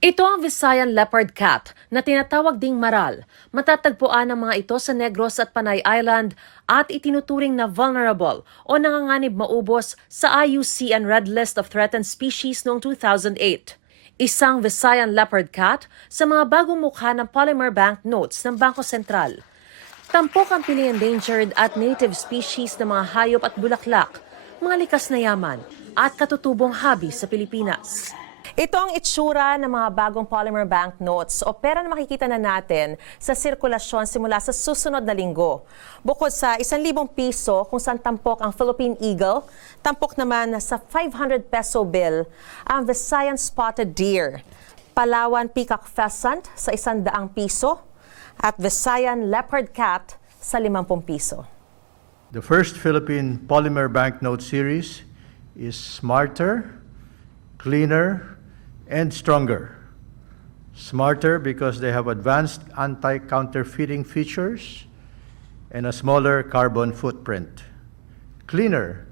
Ito ang Visayan leopard cat na tinatawag ding maral. Matatagpuan ang mga ito sa Negros at Panay Island at itinuturing na vulnerable o nanganganib maubos sa IUCN Red List of Threatened Species noong 2008. Isang Visayan leopard cat sa mga bagong mukha ng polymer banknotes ng Bangko Sentral. Tampok ang piling endangered at native species ng mga hayop at bulaklak, mga likas na yaman at katutubong hobby sa Pilipinas. Ito ang itsura ng mga bagong polymer banknotes o pera na makikita na natin sa sirkulasyon simula sa susunod na linggo. Bukod sa 1,000 piso kung saan tampok ang Philippine Eagle, tampok naman sa 500 peso bill ang Visayan Spotted Deer, Palawan Peacock Pheasant sa 100 piso at Visayan Leopard Cat sa 50 piso. The first Philippine polymer banknote series is smarter, cleaner, and stronger. Smarter because they have advanced anti-counterfeiting features and a smaller carbon footprint. Cleaner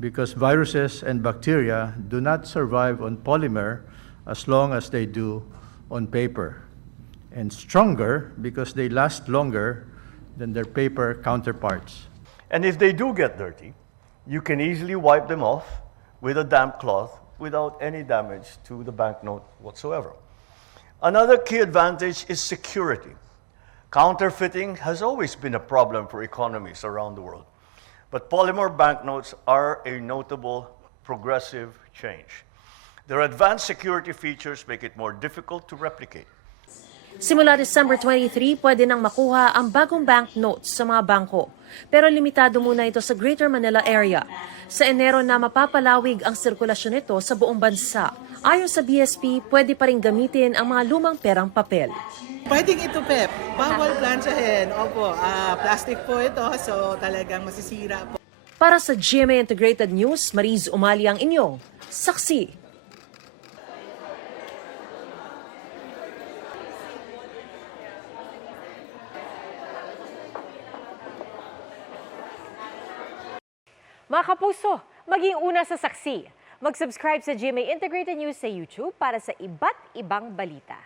because viruses and bacteria do not survive on polymer as long as they do on paper. And stronger because they last longer than their paper counterparts. And if they do get dirty, you can easily wipe them off with a damp cloth without any damage to the banknote whatsoever. Another key advantage is security. Counterfeiting has always been a problem for economies around the world, but polymer banknotes are a notable progressive change. Their advanced security features make it more difficult to replicate. Simula December 23, pwede nang makuha ang bagong banknotes sa mga bangko. Pero limitado muna ito sa Greater Manila area. Sa Enero na mapapalawig ang sirkulasyon nito sa buong bansa. Ayon sa BSP, pwede pa rin gamitin ang mga lumang perang papel. Pwedeng ito, Pep. Bawal plansyahin. Opo, plastic po ito, so talagang masisira po. Para sa GMA Integrated News, Mariz Umali ang inyong saksi. Mga kapuso, maging una sa saksi. Mag-subscribe sa GMA Integrated News sa YouTube para sa iba't ibang balita.